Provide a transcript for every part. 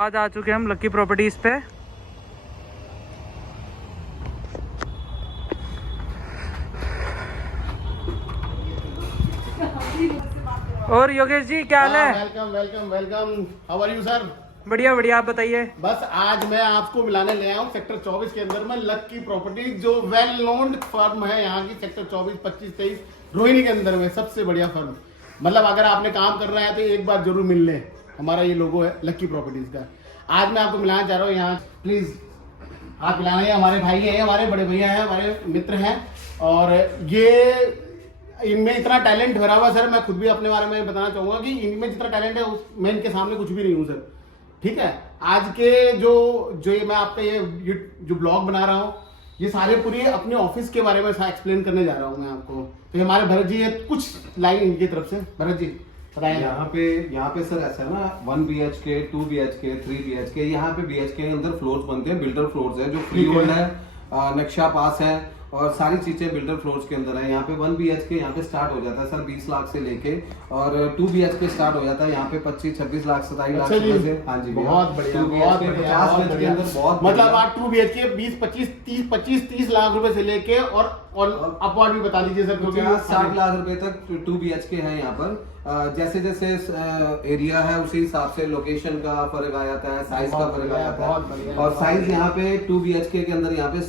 आज आ चुके हैं हम लक्की प्रॉपर्टीज पे। और योगेश जी क्या हाल है? Welcome welcome welcome. How are you sir? बढ़िया बढ़िया, आप बताइए। बस आज मैं आपको मिलाने ले आया हूँ सेक्टर 24 के अंदर में लक्की प्रॉपर्टीज, जो वेल नोन फर्म है यहाँ की। सेक्टर 24, 25, 23 रोहिणी के अंदर में सबसे बढ़िया फर्म। मतलब अगर आपने काम करना है तो एक बार जरूर मिल लें। हमारा ये लोगो है लक्की प्रॉपर्टीज का। आज मैं आपको मिलाना चाह रहा हूँ यहाँ, प्लीज आप मिलाना है। हमारे भाई है, हमारे बड़े भैया हैं, हमारे मित्र हैं। और ये इनमें इतना टैलेंट भरा हुआ सर, मैं खुद भी अपने बारे में बताना चाहूंगा कि इनमें जितना टैलेंट है मैं इनके सामने कुछ भी नहीं हूँ सर। ठीक है, आज के जो ये मैं आपका ये जो ब्लॉग बना रहा हूँ, ये सारे पूरी अपने ऑफिस के बारे में एक्सप्लेन करने जा रहा हूँ मैं आपको। तो हमारे भरत जी है, कुछ लाइन इनकी तरफ से। भरत जी बताएं। यहाँ पे सर ऐसा है ना, 1 BHK, 2 BHK, 3 BHK, यहाँ पे BHK के अंदर फ्लोर्स बनते हैं, बिल्डर फ्लोर्स है, जो फ्री होल्ड है, नक्शा पास है और सारी चीजें बिल्डर फ्लोर्स के अंदर है। यहाँ पे 1 BHK यहाँ पे स्टार्ट हो जाता है सर 20 लाख से लेके, और 2 BHK स्टार्ट हो जाता है यहाँ पे 25, 26 लाख, 27 लाख से। हाँ जी, बहुत बढ़िया, बहुत बढ़िया, 50 गज के अंदर बहुत मतलब आप 2 BHK 20, 25, 30 लाख रुपए से लेके और अपवार्ड भी बता दीजिए सर, क्योंकि 60 लाख रुपए तक 2 BHK है यहाँ पर। जैसे जैसे एरिया है उसी हिसाब से लोकेशन का फर्क आ जाता है, साइज का फर्क आ जाता है। और साइज यहाँ पे 2 BHK के अंदर यहाँ पे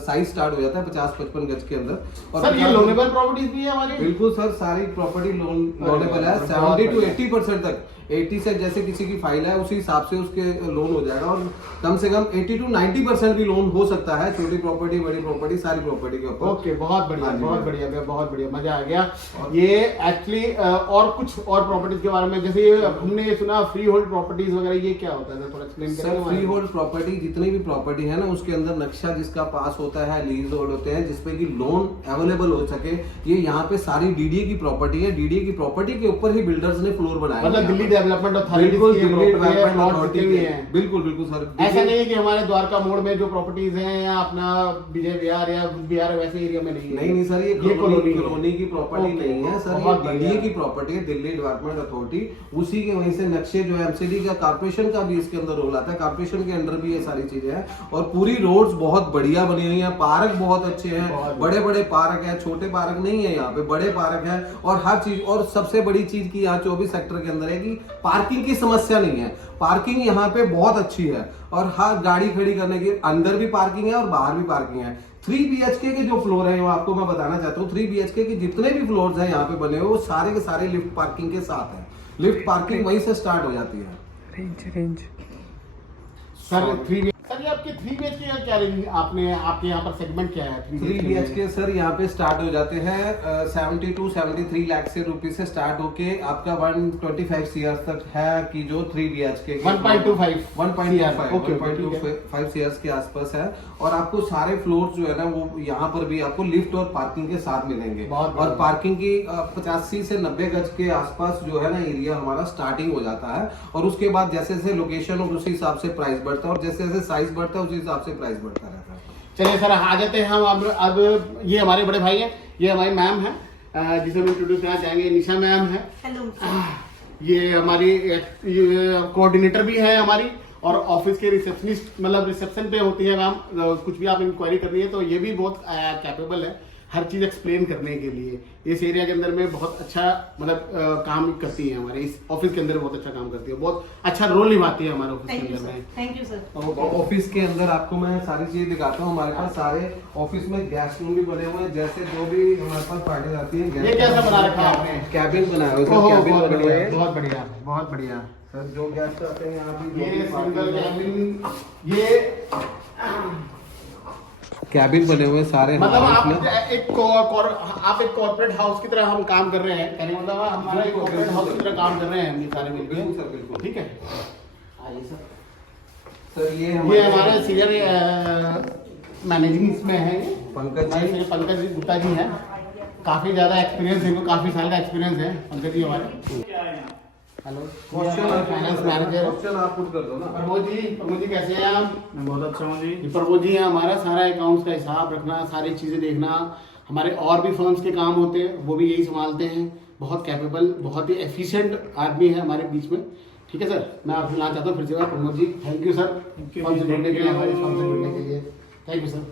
साइज स्टार्ट हो जाता है 50-55 गज के अंदर। और सर ये लोनेबल प्रॉपर्टीज भी है हमारी? बिल्कुल सर, सारी प्रॉपर्टी लोनेबल है 70 to 80% तक। 80 से जैसे किसी की फाइल है उसी हिसाब से उसके लोन हो जाएगा, और कम से कम 80 to 90% भी लोन हो सकता है, छोटी प्रॉपर्टी बड़ी प्रॉपर्टी सारी प्रॉपर्टी के ऊपर। ओके, बहुत बढ़िया, बहुत बढ़िया, बहुत बढ़िया, मजा आ गया। ये एक्चुअली और कुछ और प्रॉपर्टीज के बारे में, जैसे ये हमने ये सुना फ्री होल्ड प्रॉपर्टीज वगैरह, ये क्या होता है थोड़ा एक्सप्लेन करें। सर फ्री होल्ड प्रॉपर्टी जितनी भी प्रॉपर्टी है ना, उसके अंदर नक्शा जिसका पास होता है, लीज होल्ड होते हैं, जिसपे की लोन अवेलेबल हो सके, ये यहाँ पे सारी डीडीए की प्रॉपर्टी है। डीडीए की प्रॉपर्टी के ऊपर ही बिल्डर्स ने फ्लोर बनाया, मतलब दिल्ली डेवलपमेंट अथॉरिटी। बिल्कुल बिल्कुल सर, ऐसा नहीं है कि हमारे द्वारका मोड़ में जो प्रॉपर्टीज हैं या अपना विजय विहार या बिहार वैसे एरिया में नहीं है। नहीं सर, ये कॉलोनी की प्रॉपर्टी नहीं है सर, ये दिल्ली की प्रॉपर्टी है, दिल्ली डेवलपमेंट अथॉरिटी। उसी के वहीं से नक्शे जो है एमसीडी का, कॉर्पोरेशन का भी इसके अंदर रोल आता है, कॉर्पोरेशन के अंडर भी ये सारी चीजें हैं। और पूरी रोड्स बहुत बढ़िया बनी हुई है, पार्क बहुत अच्छे हैं, बड़े बड़े पार्क है, छोटे पार्क नहीं है यहाँ पे, बड़े पार्क है। और हर चीज, और सबसे बड़ी चीज की यहाँ 24 सेक्टर के अंदर है कि पार्किंग की समस्या नहीं है। पार्किंग यहाँ पे बहुत अच्छी है, और हर गाड़ी खड़ी करने की अंदर भी पार्किंग है और बाहर भी पार्किंग है। 3 BHK के जो फ्लोर है वो आपको मैं बताना चाहता हूँ, 3 BHK के जितने भी फ्लोर्स हैं यहाँ पे बने हुए, वो सारे के सारे लिफ्ट पार्किंग के साथ है। लिफ्ट पार्किंग वहीं से स्टार्ट हो जाती है। रेंज सर 3 सर ये आपके 3 BHK का क्या रेंज, आपने आपके यहाँ पर सेगमेंट क्या है? 3 BHK सर यहाँ पे स्टार्ट हो जाते हैं 70 to 73 लाख से रुपए से स्टार्ट होके आपका 125 CR तक है कि जो 3 BHK 1.25 CR के आसपास है। और आपको सारे फ्लोर जो है ना वो यहाँ पर भी आपको लिफ्ट और पार्किंग के साथ मिलेंगे। और पार्किंग की 85 से 90 गज के आसपास जो है ना एरिया हमारा स्टार्टिंग हो जाता है, और उसके बाद जैसे जैसे लोकेशन और उसी हिसाब से प्राइस बढ़ता है, और जैसे जैसे साइज बढ़ता है उसी हिसाब से प्राइस बढ़ता रहता है। चलिए सर आ जाते हैं हम अब ये हमारे बड़े भाई हैं, ये हमारी मैम है जिसे हम इंट्रोड्यूस करना चाहेंगे, निशा मैम है। हेलो। ये हमारी कोऑर्डिनेटर भी है हमारी, और ऑफिस के रिसेप्शनिस्ट, मतलब रिसेप्शन पे होती है काम। कुछ भी आप इंक्वायरी करनी है तो ये भी बहुत कैपेबल है हर चीज एक्सप्लेन करने के लिए। इस एरिया के अंदर में बहुत अच्छा मतलब काम करती है, हमारे इस ऑफिस के अंदर बहुत अच्छा काम करती है, बहुत अच्छा रोल निभाती है हमारे ऑफिस के अंदर में। Thank you sir. ऑफिस के अंदर आपको मैं सारी चीज दिखाता हूँ। हमारे पास सारे ऑफिस में गेस्ट रूम भी बने हुए हैं, जैसे जो भी हमारे पास पार्टी आती है। ये कैसा बना रखा है आपने? कैबिन बनाया हुआ है, बहुत बढ़िया, बहुत बढ़िया, बहुत बढ़िया सर। जो गेस्ट आते हैं यहाँ पे ये सिंगल कैबिन, ये कैबिन बने हुए सारे। मतलब आप एक कॉर्पोरेट हाउस की तरह हम काम कर रहे हैं, कहने का मतलब हमारा एक कॉर्पोरेट हाउस की तरह काम कर रहे हैं हम ये सारे मिलकर। बिल्कुल सर, बिल्कुल। ठीक है। आइए सर। सर ये हमारे सीनियर मैनेजमेंट में है पंकज जी गुप्ता जी हैं। काफी ज्यादा एक्सपीरियंस है, इनको काफी साल का एक्सपीरियंस है पंकज जी हमारे। Hello, finance manager. क्वेश्चन आप पुट कर दो ना। प्रमोद जी कैसे हैं आप? मैं बहुत अच्छा हूँ जी। प्रमोद जी हैं हमारा सारा अकाउंट्स का हिसाब रखना, सारी चीजें देखना। हमारे और भी फर्म्स के काम होते हैं वो भी यही संभालते हैं। बहुत कैपेबल, बहुत ही एफिशिएंट आदमी है हमारे बीच में। ठीक है सर, मैं आपसे मिलना चाहता हूँ फिर से Pramod ji. Thank you sir, हमसे जुड़ने के लिए, हमारे फॉर्म से जुड़ने के लिए thank you sir.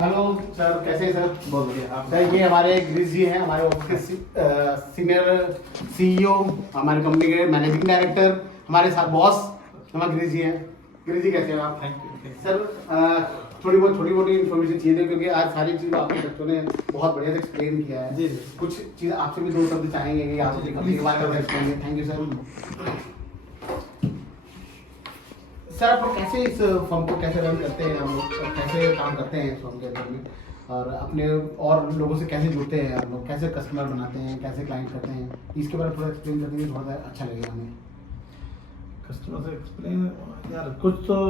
Hello sir, कैसे हैं सर? बहुत बढ़िया। आप सर ये हमारे गिरीश जी हैं, हमारे ऑफिस के सीनियर सीईओ, हमारी कंपनी के मैनेजिंग डायरेक्टर, हमारे साथ बॉस हमारे गिरीश जी हैं। गिरीश जी कैसे हैं आप? Thank you. सर थोड़ी मोटी इन्फॉर्मेशन चाहिए थी, क्योंकि आज सारी चीज़ आपके बच्चों ने बहुत बढ़िया से एक्सप्लेन किया है। जी। कुछ चीज़ आपसे भी 2 शब्द चाहेंगे कि आप कंपनी के बारे में explain. Thank you sir. Sir आप लोग कैसे इस फर्म को कैसे रन करते हैं, हम लोग कैसे काम करते हैं इस फर्म के अंदर में, और अपने और लोगों से कैसे जुड़ते हैं आप लोग, कैसे कस्टमर बनाते हैं, कैसे क्लाइंट करते हैं, इसके बारे में थोड़ा एक्सप्लेन कर देंगे, थोड़ा अच्छा लगेगा हमें। कस्टमर से एक्सप्लेन यार, कुछ तो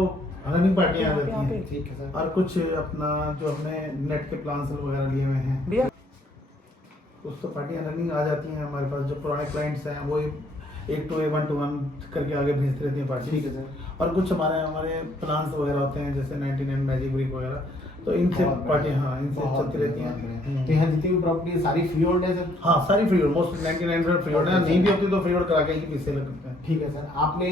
रनिंग पार्टियाँ आ जाती हैं, ठीक है सर। और कुछ अपना जो अपने नेट के प्लान वगैरह लिए हुए हैं, भैया कुछ तो पार्टियाँ रनिंग आ जाती हैं हमारे पास। जो पुराने क्लाइंट्स हैं वो 1-1 करके आगे भेजते रहती हैं पार्टी। ठीक है सर। और कुछ हमारे प्लान्स वगैरह होते हैं, जैसे 99 मैजिक ब्रिक वगैरह, तो इनसे पार्टियाँ, हाँ, इनसे चलती रहती हैं। तो यहाँ जितनी भी प्रॉपर्टी सारी फ्री होल्ड है सर? हाँ, सारी free hold, most 99% free hold है। नहीं भी होती तो फ्री होल्ड करा के ही पैसे लगते हैं। ठीक है सर। आपने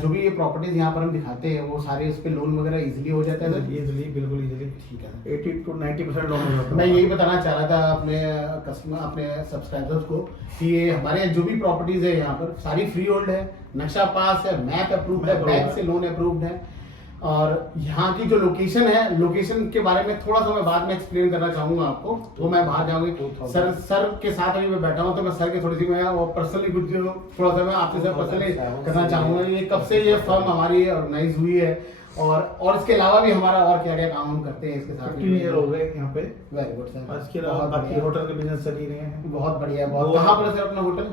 जो भी ये प्रॉपर्टीज यहाँ पर हम दिखाते हैं वो सारे उस पर लोन वगैरह इजीली हो जाता है सर? इजीली, बिल्कुल इजीली। ठीक है। 80 to 90% लोन हो जाता है। मैं यही बताना चाह रहा था अपने कस्टमर, अपने सब्सक्राइबर्स को कि ये हमारे जो भी प्रॉपर्टीज है यहाँ पर सारी फ्री होल्ड है, नक्शा पास है, मैप अप्रूव्ड है, बैंक से लोन अप्रूव्ड है। और यहाँ की जो लोकेशन है, लोकेशन के बारे में थोड़ा सा मैं बाद में एक्सप्लेन करना चाहूंगा आपको, वो मैं बाहर जाऊंगी। सर के साथ अभी मैं बैठा हूँ, तो मैं सर के थोड़ी सी मैं वो पर्सनली कुछ थोड़ा सा मैं आपके साथ पर्सनली करना चाहूंगा। ये कब से ये फर्म हमारी ऑर्गेनाइज हुई है, और इसके अलावा भी हमारा और क्या क्या काम हम करते हैं इसके साथ। 15 ईयर हो गए यहाँ पे। Very good sir. इसके अलावा बाकी होटल के बिजनेस चल ही रहे हैं। बहुत बढ़िया। बहुत कहाँ पर है सर अपना होटल?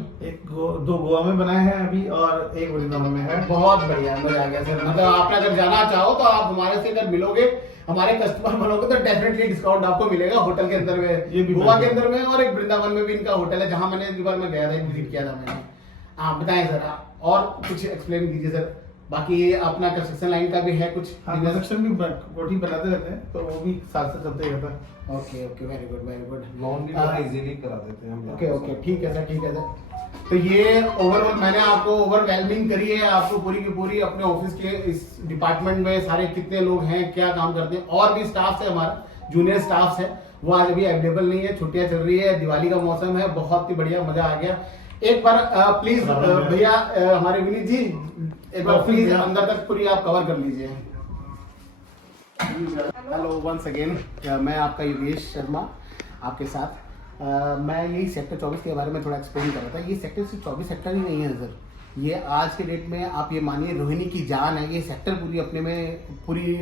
2 गोवा में बनाए हैं अभी, और 1 वृंदावन में है। बहुत बढ़िया, मजा आ गया सर। मतलब आपने अगर जाना चाहो तो आप हमारे से अगर मिलोगे, हमारे कस्टमर बनोगे, तो डेफिनेटली डिस्काउंट आपको मिलेगा होटल के अंदर में, ये भी गोवा के अंदर में, और एक वृंदावन में भी इनका होटल है, जहाँ मैंने एक बार मैं गया था, विजिट किया था मैंने। आप बताएं सर, और कुछ एक्सप्लेन कीजिए सर। बाकी अपना कंस्ट्रक्शन लाइन का भी है कुछ? कंस्ट्रक्शन भी कोठी बनाते रहते हैं, तो वो भी साथ से चलते ही रहता है। Okay okay, very good very good. Loan भी बड़ा इजीली करा देते हैं हम। ओके ओके, ठीक है सर, ठीक है सर। तो ये ओवरऑल मैंने आपको ओवरवेलमिंग करी है, आपको पूरी की पूरी अपने ऑफिस के इस डिपार्टमेंट में सारे कितने लोग हैं, क्या काम करते हैं, और भी स्टाफ है हमारा, जूनियर स्टाफ है, वो आज अभी अवेलेबल नहीं है, छुट्टियां चल रही है, दिवाली का मौसम है, बहुत ही बढ़िया, मजा आ गया। एक बार प्लीज भैया, हमारे विनीत जी, एक बार प्लीज अंदर तक पूरी आप कवर कर लीजिए। हेलो वंस अगेन, मैं आपका योगेश शर्मा आपके साथ। मैं यही सेक्टर 24 के बारे में थोड़ा एक्सप्लेन कर रहा था। ये सेक्टर सिर्फ 24 सेक्टर ही नहीं है सर, ये आज के डेट में आप ये मानिए रोहिणी की जान है। ये सेक्टर पूरी अपने में पूरी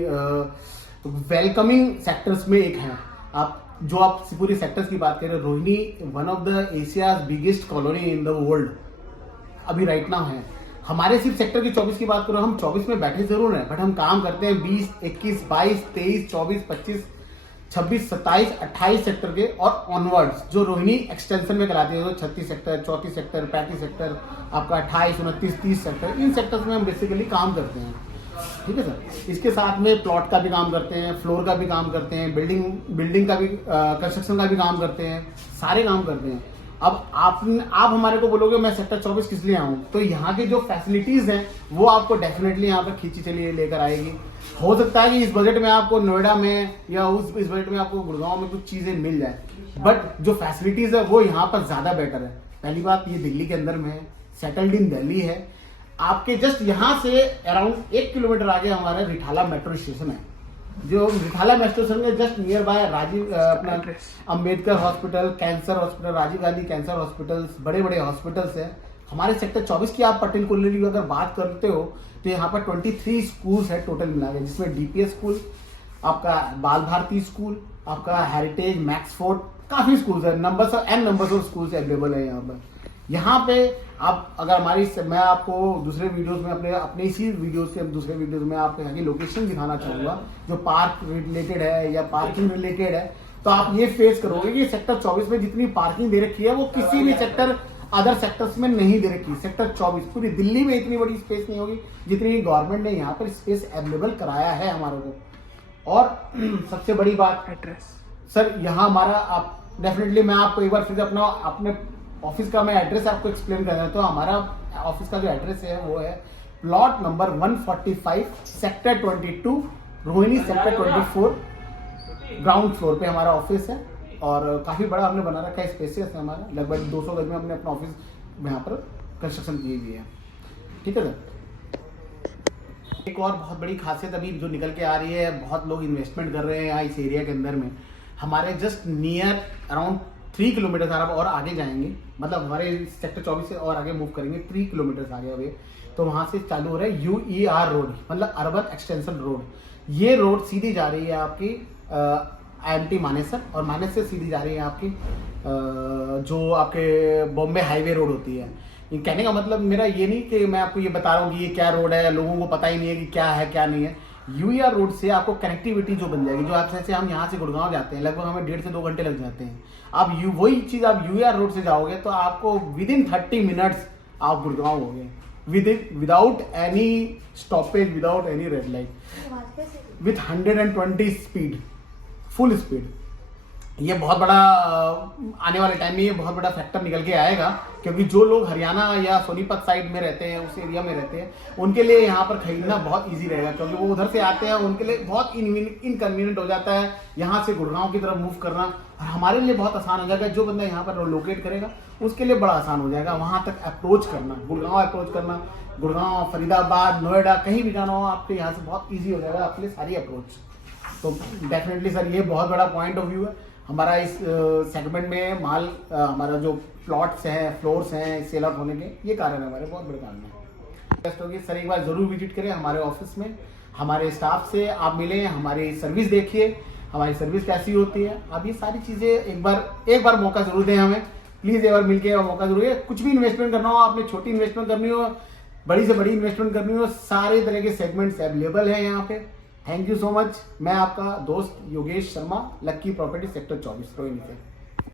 वेलकमिंग सेक्टर्स में एक है। आप जो आप पूरी सेक्टर्स की बात करें, Rohini one of the Asia's biggest colony in the world अभी राइट नाउ है। हमारे सिर्फ सेक्टर की 24 की बात करो, हम 24 में बैठे जरूर हैं, बट हम काम करते हैं 20, 21, 22, 23, 24, 25, 26, 27, 28 सेक्टर के और ऑनवर्ड्स, जो रोहिणी एक्सटेंशन में कराती है, जो 36 सेक्टर, 34 सेक्टर, 35 सेक्टर, आपका 28, 29, 30 सेक्टर, इन सेक्टर्स में हम बेसिकली काम करते हैं। ठीक है सर। इसके साथ में प्लॉट का भी काम करते हैं, फ्लोर का भी काम करते हैं, बिल्डिंग का भी, कंस्ट्रक्शन का भी काम करते हैं, सारे काम करते हैं। अब आप हमारे को बोलोगे मैं सेक्टर 24 किस लिए आऊँ, तो यहाँ की जो फैसिलिटीज हैं वो आपको डेफिनेटली यहाँ पर खींची चलिए लेकर आएगी। हो सकता है कि इस बजट में आपको नोएडा में या इस बजट में आपको गुड़गांव में कुछ चीजें मिल जाए, बट जो फैसिलिटीज है वो यहाँ पर ज्यादा बेटर है। पहली बात, ये दिल्ली के अंदर में है, सेटल्ड इन दिल्ली है। आपके जस्ट यहाँ से अराउंड 1 किलोमीटर आगे हमारा रिठाला मेट्रो स्टेशन है, जो रिठाला मेट्रो स्टेशन के जस्ट नियर बाय राजीव अपना Ambedkar hospital, cancer hospital, Rajiv Gandhi cancer hospitals, बड़े बड़े हॉस्पिटल्स हैं। हमारे सेक्टर 24 की आप पर्टिकुलरली अगर बात करते हो तो यहाँ पर 23 स्कूल्स है टोटल मिला के, जिसमें डीपीएस स्कूल, आपका बाल भारती स्कूल, आपका हेरिटेज, मैक्सफोर्ड, काफी स्कूल्स है, नंबर्स ऑफ स्कूल्स अवेलेबल है यहाँ पर। यहाँ पे आप अगर मैं आपको दूसरे वीडियोस में अपने इसी वीडियोस के दूसरे वीडियोस में आपको यहाँ की लोकेशन दिखाना चाहूंगा, जो पार्क रिलेटेड है या पार्किंग रिलेटेड है, तो आप ये फेस करोगे कि सेक्टर 24 में जितनी पार्किंग दे रखी है वो किसी भी सेक्टर अदर सेक्टर्स में नहीं दे रखी। सेक्टर 24 पूरी दिल्ली में इतनी बड़ी स्पेस नहीं होगी जितनी गवर्नमेंट ने यहाँ पर स्पेस अवेलेबल कराया है हमारे को। और सबसे बड़ी बात एड्रेस सर, यहाँ हमारा आप डेफिनेटली मैं आपको एक बार फिर अपने ऑफिस का मैं एड्रेस आपको एक्सप्लेन कर रहा हूँ। तो हमारा ऑफिस का जो एड्रेस है वो है plot number 145 sector 22 Rohini sector 24 ground floor पे हमारा ऑफिस है। और काफ़ी बड़ा हमने बना रखा है, स्पेसियस है हमारा, लगभग 200 गज में हमने अपना ऑफिस यहाँ पर कंस्ट्रक्शन की हुई है। ठीक है सर। एक और बहुत बड़ी खासियत अभी जो निकल के आ रही है, बहुत लोग इन्वेस्टमेंट कर रहे हैं यहाँ इस एरिया के अंदर में। हमारे जस्ट नियर अराउंड 3 किलोमीटर आप और आगे जाएंगे, मतलब हमारे सेक्टर 24 से और आगे मूव करेंगे 3 किलोमीटर आगे हुए तो वहाँ से चालू हो रहा है UER रोड, मतलब अर्बन एक्सटेंशन रोड। ये रोड सीधी जा रही है आपकी IMT मानेसर, और मानेसर से सीधी जा रही है आपकी जो आपके बॉम्बे हाईवे रोड होती है। ये कहने का मतलब मेरा ये नहीं कि मैं आपको ये बता रहा हूँ कि ये क्या रोड है, लोगों को पता ही नहीं है कि क्या है क्या नहीं है। UER रोड से आपको कनेक्टिविटी जो बन जाएगी, जो आप जैसे हम यहाँ से गुड़गांव जाते हैं लगभग हमें 1.5 से 2 घंटे लग जाते हैं। आप वही चीज़ आप UER रोड से जाओगे तो आपको विदिन 30 मिनट्स आप गुड़गांव हो गए, without any stoppage, without any red light, with 120 speed, full speed. ये बहुत बड़ा आने वाले टाइम में ये बहुत बड़ा फैक्टर निकल के आएगा, क्योंकि जो लोग हरियाणा या सोनीपत साइड में रहते हैं, उस एरिया में रहते हैं, उनके लिए यहाँ पर खरीदना बहुत इजी रहेगा, क्योंकि वो उधर से आते हैं, उनके लिए बहुत इनकन्वीनियंट हो जाता है यहाँ से गुड़गांव की तरफ मूव करना, और हमारे लिए बहुत आसान हो जाएगा। जो बंदा यहाँ पर लोकेट करेगा उसके लिए बड़ा आसान हो जाएगा वहाँ तक अप्रोच करना, गुड़गांव अप्रोच करना, गुड़गांव, फरीदाबाद, नोएडा, कहीं भी जाना हो आपके यहाँ से बहुत ईजी हो जाएगा आपके लिए सारी अप्रोच। तो डेफिनेटली सर ये बहुत बड़ा पॉइंट ऑफ व्यू है हमारा इस सेगमेंट में। माल हमारा जो प्लॉट्स हैं, फ्लोर्स हैं सेल आउट होने के, ये कारण है हमारे, बहुत बड़े कारण है। बेस्ट होगी सर एक बार ज़रूर विजिट करें हमारे ऑफिस में, हमारे स्टाफ से आप मिलें, हमारी सर्विस देखिए, हमारी सर्विस कैसी होती है। अब ये सारी चीज़ें एक बार मौका ज़रूर दें हमें, प्लीज़ एक बार मिल के मौका ज़रूर है। कुछ भी इन्वेस्टमेंट करना हो, आपने छोटी इन्वेस्टमेंट करनी हो, बड़ी से बड़ी इन्वेस्टमेंट करनी हो, सारे तरह के सेगमेंट्स अवेलेबल हैं यहाँ पे। Thank you so much. मैं आपका दोस्त योगेश शर्मा, लक्की प्रॉपर्टी सेक्टर 24 रोहिणी से।